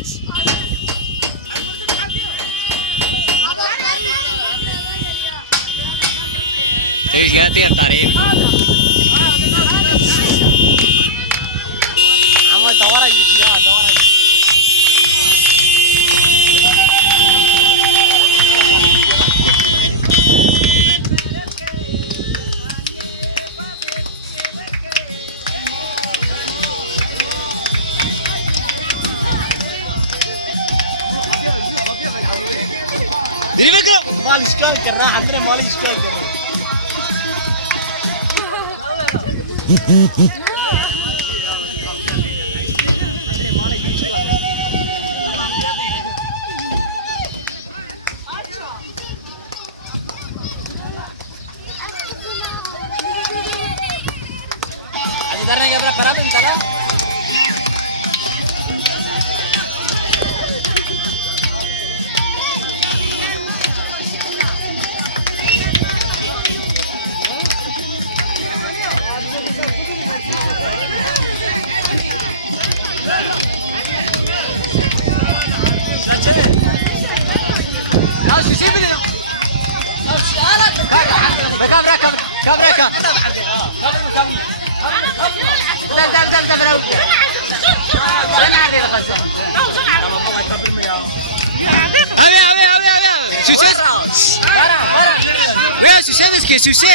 ايش قاعد يطاري عمو دورة يا دورة مال اشكال كرنا عندنا مال اشكال كرنا Ajudarme ya para parar ventana. Susi.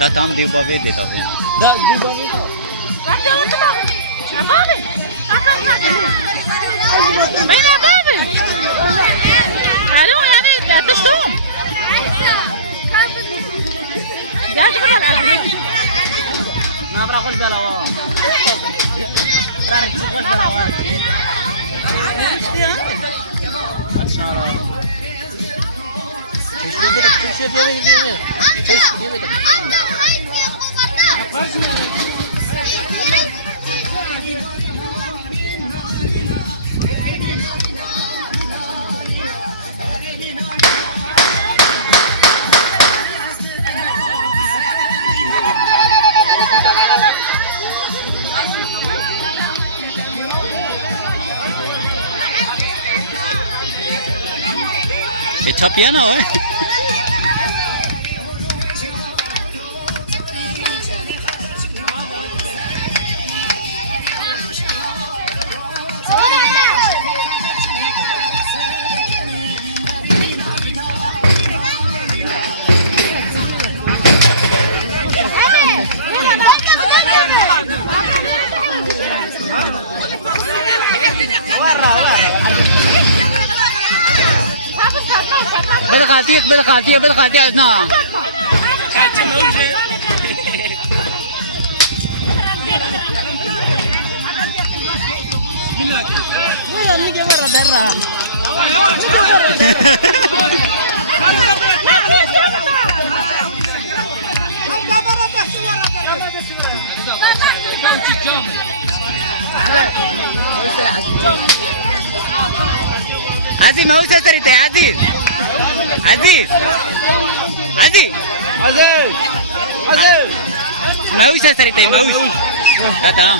لا تعمل دي بابيتي طبعا لا دي بابيتي It's a piano, eh? بالخاتي عندنا كاتم اوجه ويا نيجي ورا درا نيجي ورا درا هذه ما هو تسريتي هذه عزيز ما هو تسريتي ما هو هذا